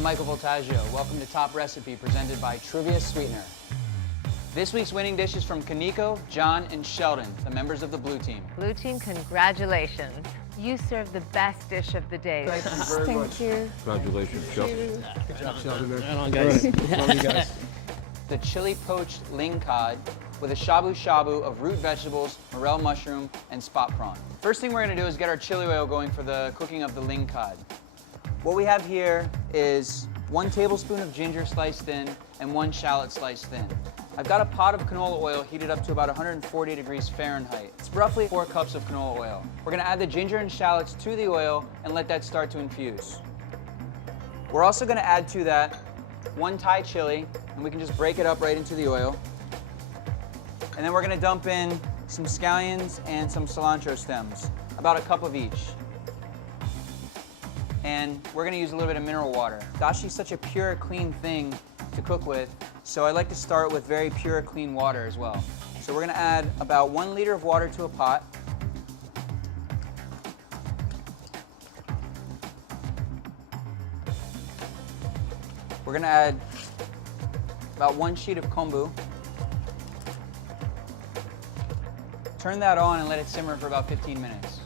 I'm Michael Voltaggio. Welcome to Top Recipe, presented by Trivia Sweetener. This week's winning dish is from Kaneko, John, and Sheldon, the members of the blue team. Blue team, congratulations. You serve the best dish of the day. Thank you very much. Thank you. Congratulations, Sheldon. Good job, Sheldon. Right on, guys. Love you guys. The chili poached ling cod with a shabu shabu of root vegetables, morel mushroom, and spot prawn. First thing we're gonna do is get our chili oil going for the cooking of the ling cod. What we have here is 1 tablespoon of ginger sliced thin and 1 shallot sliced thin. I've got a pot of canola oil heated up to about 140 degrees Fahrenheit. It's roughly 4 cups of canola oil. We're gonna add the ginger and shallots to the oil and let that start to infuse. We're also gonna add to that 1 Thai chili, and we can just break it up right into the oil. And then we're gonna dump in some scallions and some cilantro stems, about a cup of each. And we're gonna use a little bit of mineral water. Dashi is such a pure, clean thing to cook with, so I like to start with very pure, clean water as well. So we're gonna add about 1 liter of water to a pot. We're gonna add about 1 sheet of kombu. Turn that on and let it simmer for about 15 minutes.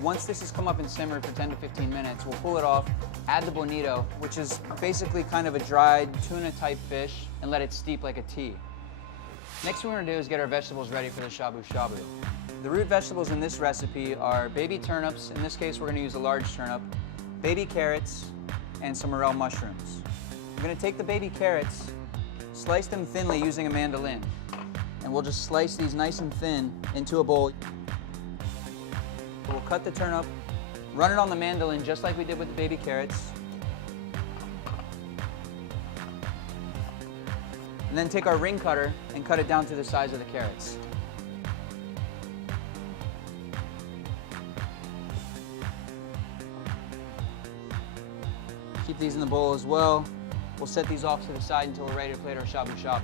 Once this has come up and simmered for 10 to 15 minutes, we'll pull it off, add the bonito, which is basically kind of a dried tuna-type fish, and let it steep like a tea. Next thing we're gonna do is get our vegetables ready for the shabu shabu. The root vegetables in this recipe are baby turnips. In this case, we're gonna use a large turnip, baby carrots, and some morel mushrooms. We're gonna take the baby carrots, slice them thinly using a mandolin, and we'll just slice these nice and thin into a bowl. We'll cut the turnip, run it on the mandolin just like we did with the baby carrots. And then take our ring cutter and cut it down to the size of the carrots. Keep these in the bowl as well. We'll set these off to the side until we're ready to plate our shabu shabu.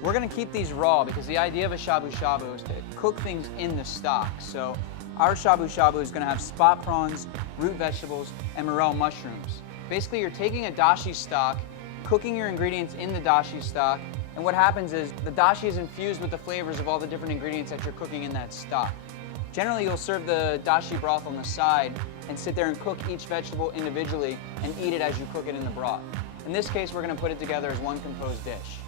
We're gonna keep these raw because the idea of a shabu shabu is to cook things in the stock. So our shabu shabu is gonna have spot prawns, root vegetables, and morel mushrooms. Basically, you're taking a dashi stock, cooking your ingredients in the dashi stock, and what happens is the dashi is infused with the flavors of all the different ingredients that you're cooking in that stock. Generally, you'll serve the dashi broth on the side and sit there and cook each vegetable individually and eat it as you cook it in the broth. In this case, we're gonna put it together as one composed dish.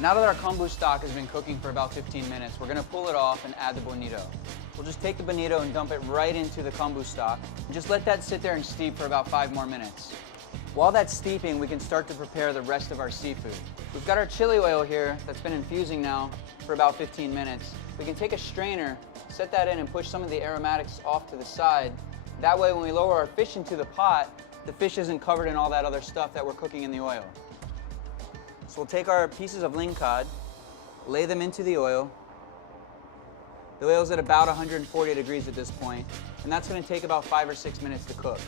Now that our kombu stock has been cooking for about 15 minutes, we're gonna pull it off and add the bonito. We'll just take the bonito and dump it right into the kombu stock, and just let that sit there and steep for about 5 more minutes. While that's steeping, we can start to prepare the rest of our seafood. We've got our chili oil here that's been infusing now for about 15 minutes. We can take a strainer, set that in, and push some of the aromatics off to the side. That way, when we lower our fish into the pot, the fish isn't covered in all that other stuff that we're cooking in the oil. So we'll take our pieces of ling cod, lay them into the oil. The oil's at about 140 degrees at this point, and that's gonna take about 5 or 6 minutes to cook.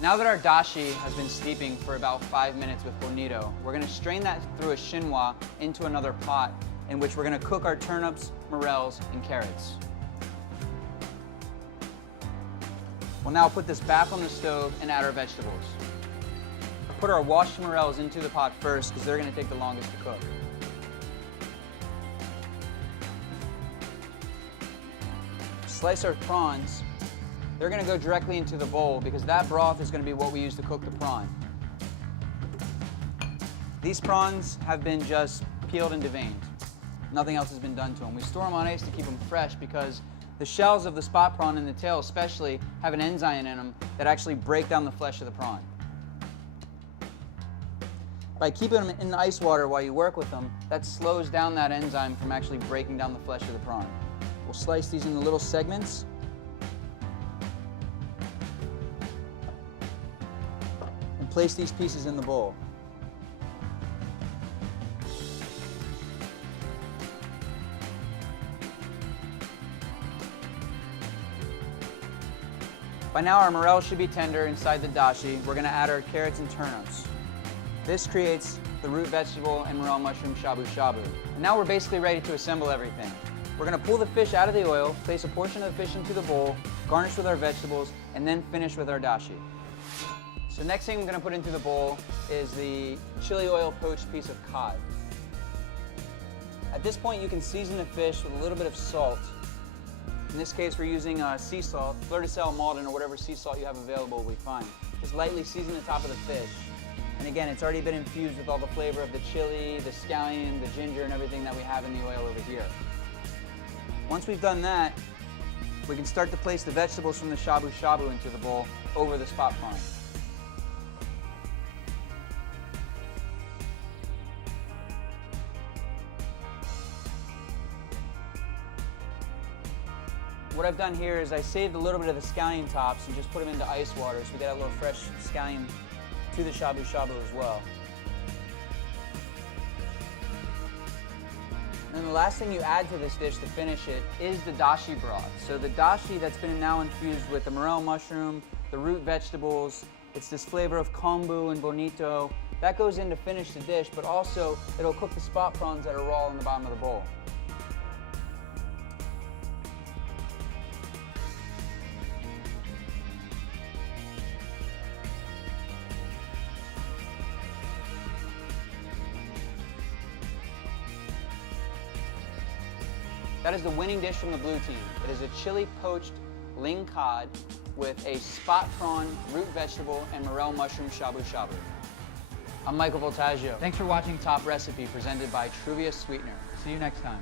Now that our dashi has been steeping for about 5 minutes with bonito, we're gonna strain that through a chinois into another pot in which we're gonna cook our turnips, morels, and carrots. We'll now put this back on the stove and add our vegetables. Put our washed morels into the pot first because they're going to take the longest to cook. Slice our prawns. They're going to go directly into the bowl because that broth is going to be what we use to cook the prawn. These prawns have been just peeled and deveined. Nothing else has been done to them. We store them on ice to keep them fresh because the shells of the spot prawn and the tail especially have an enzyme in them that actually break down the flesh of the prawn. By keeping them in ice water while you work with them, that slows down that enzyme from actually breaking down the flesh of the prawn. We'll slice these into little segments. And place these pieces in the bowl. By now our morel should be tender inside the dashi. We're gonna add our carrots and turnips. This creates the root vegetable and morel mushroom shabu shabu. And now we're basically ready to assemble everything. We're gonna pull the fish out of the oil, place a portion of the fish into the bowl, garnish with our vegetables, and then finish with our dashi. So next thing I'm going to put into the bowl is the chili oil poached piece of cod. At this point, you can season the fish with a little bit of salt. In this case, we're using sea salt, fleur de sel, Malden, or whatever sea salt you have available will be fine. Just lightly season the top of the fish. And again, it's already been infused with all the flavor of the chili, the scallion, the ginger, and everything that we have in the oil over here. Once we've done that, we can start to place the vegetables from the shabu shabu into the bowl over the spot prawn. What I've done here is I saved a little bit of the scallion tops and just put them into ice water so we get a little fresh scallion to the shabu shabu as well. And then the last thing you add to this dish to finish it is the dashi broth. So the dashi that's been now infused with the morel mushroom, the root vegetables, it's this flavor of kombu and bonito. That goes in to finish the dish, but also it'll cook the spot prawns that are raw in the bottom of the bowl. That is the winning dish from the blue team. It is a chili poached ling cod with a spot prawn, root vegetable, and morel mushroom shabu shabu. I'm Michael Voltaggio. Thanks for watching Top Recipe presented by Truvia Sweetener. See you next time.